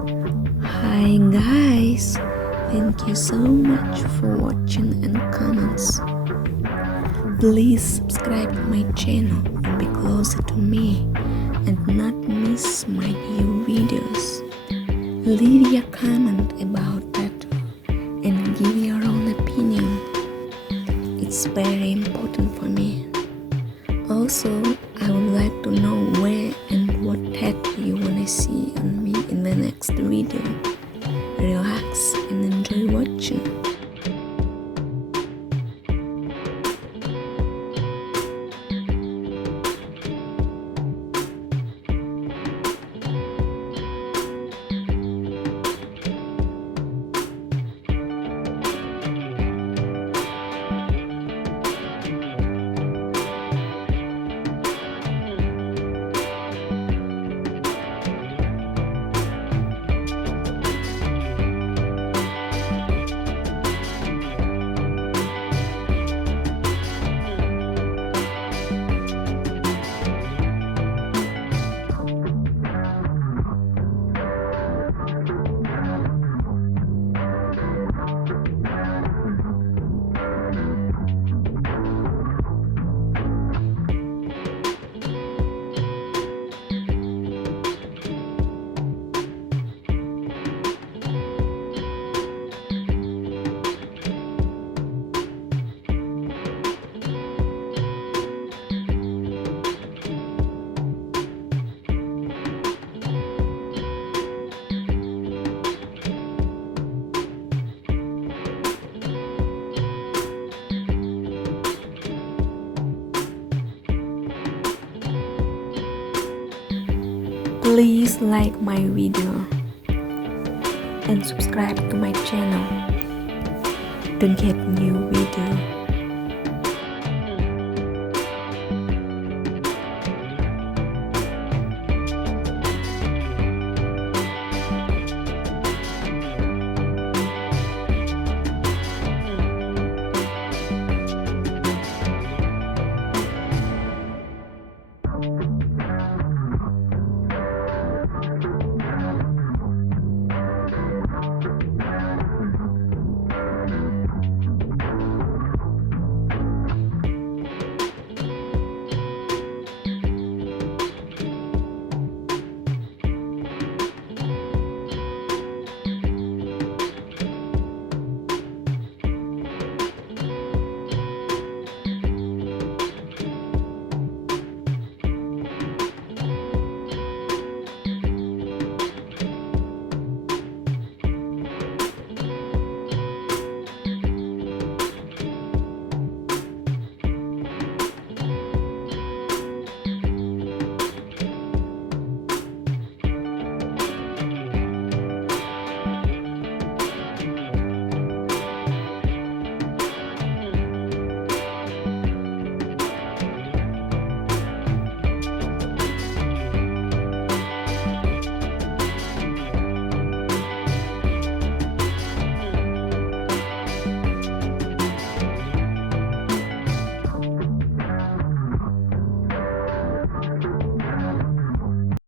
Hi guys, thank you so much for watching and comments. Please subscribe to my channel to be closer to me and not miss my new videos. Leave your comment about tattoo and give your own opinion. It's very important for me. Also, I would like to know where and what tattoo you wanna see on me in the next video. Relax and enjoy watching. Please like my video and subscribe to my channel to get new video.